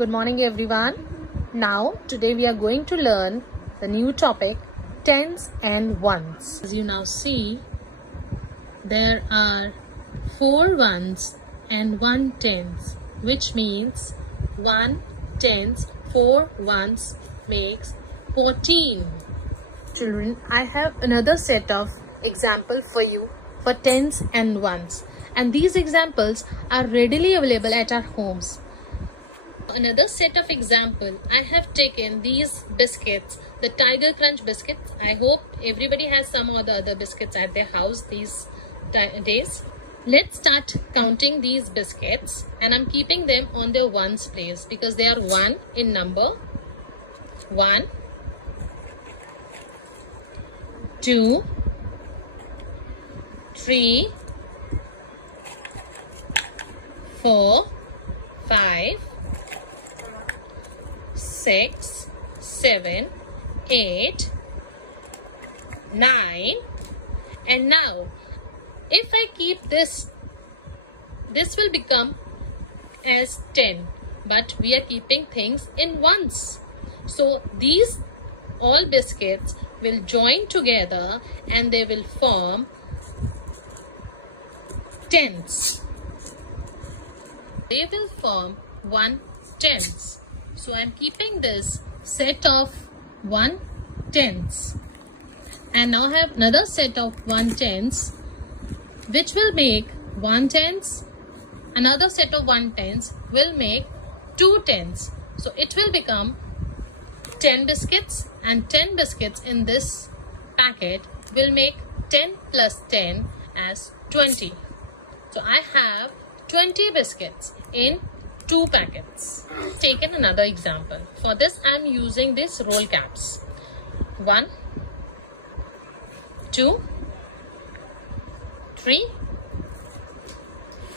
Good morning everyone. Now today we are going to learn the new topic tens and ones. As you now see, there are 4 ones and 1 tens, which means 1 tens, 4 ones makes 14. Children, I have another set of example for you for tens and ones, and these examples are readily available at our homes. Another set of example, I have taken these biscuits, the Tiger Crunch biscuits. I hope everybody has some or the other biscuits at their house these days. Let's start counting these biscuits, and I'm keeping them on their ones place because they are 1 in number. 1, 2, 3, 4, 5, 6, 7, 8, 9, and now if I keep this will become as 10, but we are keeping things in ones. So these all biscuits will join together and they will form tens. They will form 1 tens. So I am keeping this set of 1 tens, and now I have another set of 1 tens, which will make 1 tens. Another set of 1 tens will make 2 tens. So it will become 10 biscuits, and 10 biscuits in this packet will make 10 plus 10 as 20. So I have 20 biscuits in 2 packets. Taken another example. For this I am using this roll caps. 1, 2, 3,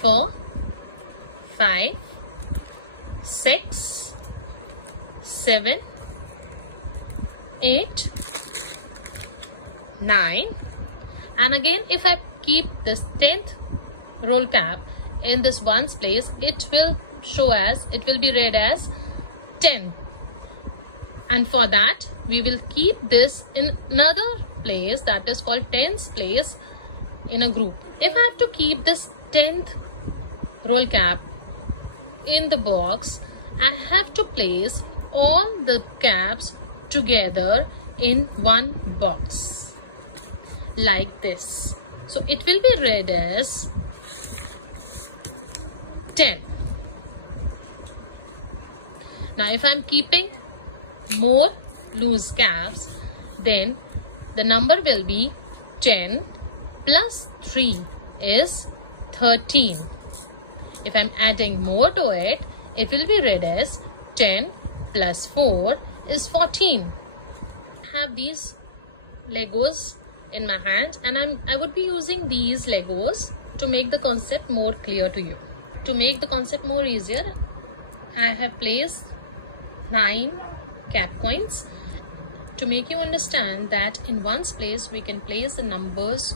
4, 5, 6, 7, 8, 9, and again if I keep this 10th roll cap in this ones place, it will be read as 10, and for that we will keep this in another place that is called tens place in a group. If I have to keep this 10th roll cap in the box, I have to place all the caps together in one box like this. So it will be read as 10. Now if I am keeping more loose caps, then the number will be 10 plus 3 is 13. If I am adding more to it, it will be read as 10 plus 4 is 14. I have these Legos in my hand, and I would be using these Legos to make the concept more clear to you. To make the concept more easier, I have placed 9 cap coins to make you understand that in ones place we can place the numbers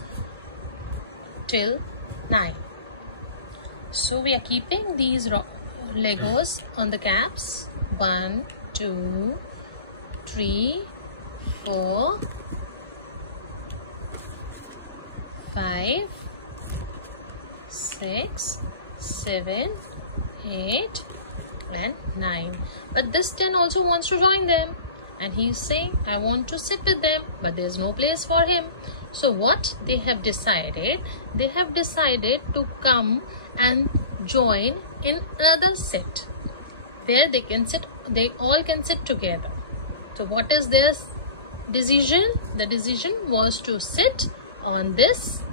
till 9. So we are keeping these Legos on the caps. 1, 2, 3, 4, 5, 6, 7, 8, and 9. But this 10 also wants to join them, and he is saying I want to sit with them, but there is no place for him. So what they have decided to come and join in another set where they all can sit together. So what is their decision? The decision was to sit on this.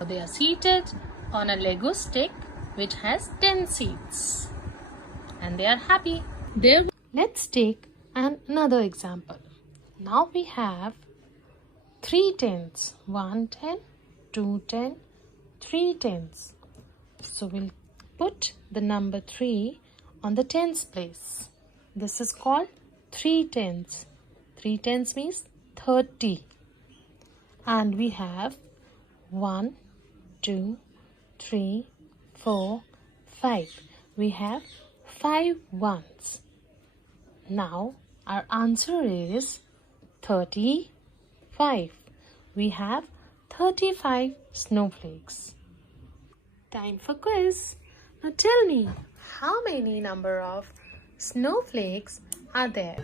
They are seated on a Lego stick which has 10 seats, and they are happy. Let's take another example. Now we have 3 tens, 1 10, 2 10, 3 tens. So we'll put the number 3 on the tens place. This is called 3 tens. 3 tens means 30. And we have 1, 2, 3, 4, 5. we have 5 ones. Now our answer is 35. We have 35 snowflakes. Time for quiz. Now tell me, how many number of snowflakes are there?